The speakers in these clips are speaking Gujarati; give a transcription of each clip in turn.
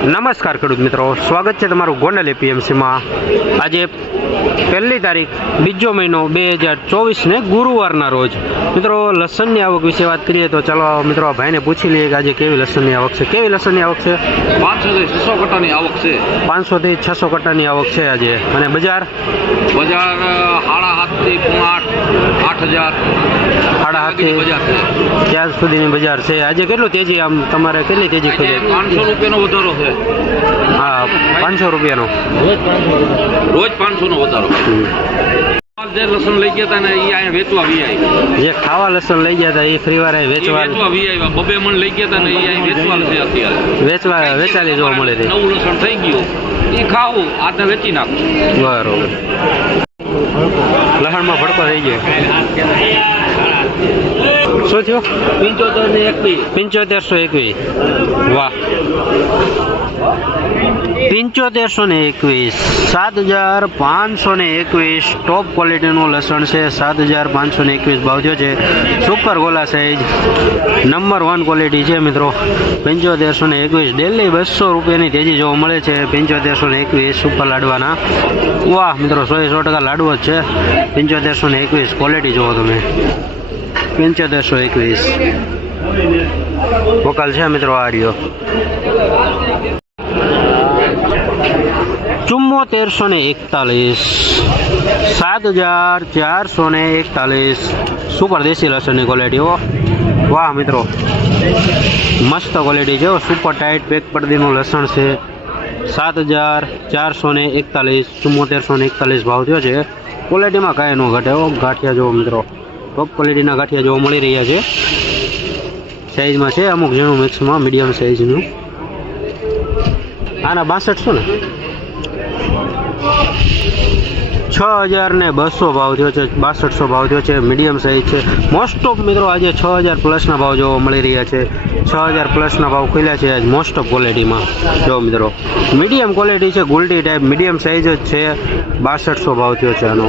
નમસ્કાર ખેડૂત મિત્રો, સ્વાગત છે તમારું ગોંડલ એપીએમસીમાં। આજે 1 તારીખ 2 મહિનો 2024 ને ગુરુવારના રોજ મિત્રો લસણની આવક વિશે વાત કરીએ તો ચાલો મિત્રો આ ભાઈને પૂછી લઈએ કે આજે કેવી લસણની આવક છે। કેવી લસણની આવક છે? 500 થી 600 કટ્ટાની આવક છે। 500 થી 600 કટ્ટાની આવક છે આજે। અને બજાર 7.5 થી 8,000 7.5 થી બજાર છે। ત્યાં સુધીની બજાર છે। આજે કેટલું તેજી, આમ તમારે કેટલી તેજી ખોજે? 500 રૂપિયાનો વધારો છે। હા, 500 રૂપિયાનો રોજ 500 નો વધારો। જે લસણ લઈ ગયા હતા ને એ અહીંયા વેચવા વી આવી। જે ખાવા લસણ લઈ ગયા હતા એ ફરીવાર વેચવા વી આવ્યા। 2 મણ લઈ ગયા હતા ને એ અહીંયા વેચવા છે। અત્યારે વેચાલી જોવા મળે છે। નવું લસણ થઈ ગયું એ ખાવું આજને વેચી નાખું। બરોબર, લસણમાં ભડકો થઈ ગયો। શું થયું? 7521। વાહ, 7521, 7521 ટોપ ક્વોલિટીનું લસણ છે। 7521 ભાવ થયો છે। સુપર ગોલા સાઈઝ નંબર 1 ક્વોલિટી છે મિત્રો। 7521 ડેલી 200 રૂપિયાની તેજી જોવા મળે છે। 7521 સુપર લાડવાના। વાહ મિત્રો, 100% લાડવો જ છે। 7521 ક્વોલિટી જોવો તમે। 7521 વોકલ છે મિત્રો। આ રહ્યો 7441, 7441 સુપર દેશી લસણની ક્વોલિટી હો। વાહ મિત્રો, મસ્ત ક્વોલિટી છે। સુપર ટાઈટ પેક પડદીનું લસણ છે। 7441, 7441 ભાવ થયો છે। ક્વોલિટીમાં કાંઈ ન ઘટે હો। ગાંઠિયા જોવો મિત્રો, ટોપ ક્વોલિટીના ગાંઠિયા જોવા મળી રહ્યા છે। સાઈઝમાં છે અમુક ઝીણું મિક્સમાં મીડિયમ સાઈઝનું। આના 62 ને 6200 ભાવ થયો છે। 6200 ભાવ થયો છે। મીડિયમ સાઈઝ છે। મોસ્ટ ઓફ મિત્રો આજે 6000 પ્લસના ભાવ જોવા મળી રહ્યા છે। 6000 પ્લસના ભાવ ખુલ્યા છે આજ મોસ્ટ ઓફ ક્વોલિટીમાં। જો મિત્રો મીડિયમ ક્વોલિટી છે, ગુલટી ટાઈપ મીડિયમ સાઈઝ જ છે। 6200 ભાવ થયો છે આનો।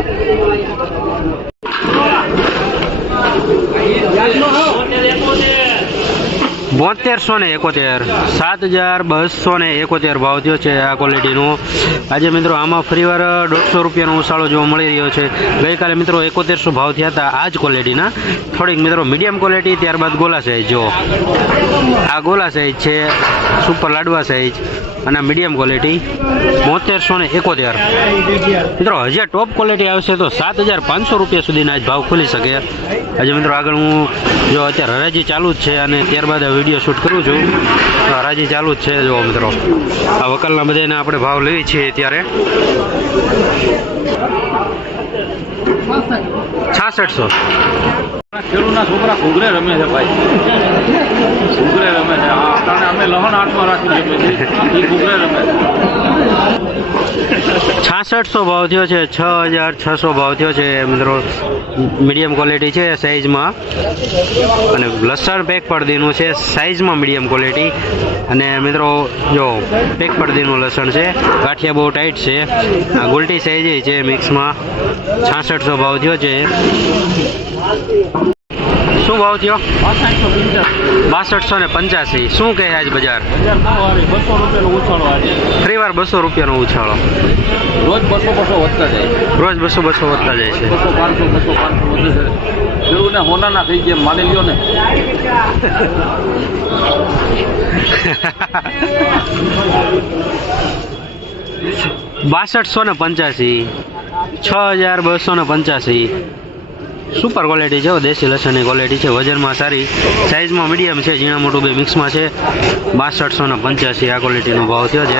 બોતેરસો ને 71, 7271 ભાવ થયો છે આ ક્વોલિટીનો આજે મિત્રો। આમાં ફરીવાર 150 રૂપિયાનો ઉછાળો જોવા મળી રહ્યો છે। ગઈકાલે મિત્રો 7100 ભાવ થયા હતા આ જ ક્વોલિટીના। થોડીક મિત્રો મીડિયમ ક્વોલિટી, ત્યારબાદ ગોલા સાઈઝ જો આ ગોલા સાઈઝ છે, સુપર લાડવા સાઈઝ અને મીડિયમ ક્વોલિટી 7271 મિત્રો। હજી ટોપ ક્વોલિટી આવશે તો 7500 રૂપિયા સુધીના જ ભાવ ખુલી શકે આજે મિત્રો। આગળ હું જો અત્યારે હરાજી ચાલુ જ છે અને ત્યારબાદ વિડીયો શૂટ કરું છું। હરાજી ચાલુ જ છે જો મિત્રો। આ વકલના બધાને આપણે ભાવ લઈએ છીએ ત્યારે 6600। ખેડૂતના છોકરા ઘૂઘરે રમે છે ભાઈ, ઘૂઘરે રમે છે। અમે લહણ હાથમાં રાખી શકીએ છીએ, એ ઘૂઘરે રમે છે। 6600 ભાવ થયો છે। 6600 ભાવ થયો છે મિત્રો। મીડિયમ ક્વોલિટી છે સાઈઝમાં અને લસણ પેક પડદીનું છે સાઈઝમાં મીડિયમ ક્વોલિટી। અને મિત્રો જો પેક પડદીનું લસણ છે, ગાંઠિયા બહુ ટાઈટ છે। આ ગુલટી સાઈઝ છે મિક્સમાં। 6600 ભાવ થયો છે। શું ભાવ થયો? 6285। શું કહે આજ બજાર? 200 રૂપિયાનો ઉછાળો આજે। ફરીવાર 200 રૂપિયાનો ઉછાળો। રોજ 200 વધતા જાય, રોજ 200 વધતા જાય છે। 200 500 વધે છે। ખેડૂતને હોનાના થઈ ગયા માની લ્યો ને। 6285, 6285 સુપર ક્વોલિટી છે। દેશી લસણની ક્વોલિટી છે, વજનમાં સારી, સાઈઝમાં મીડિયમ છે, ઝીણા મોટું બે મિક્સમાં છે। 6285 આ ક્વોલિટીનો ભાવ થયો છે।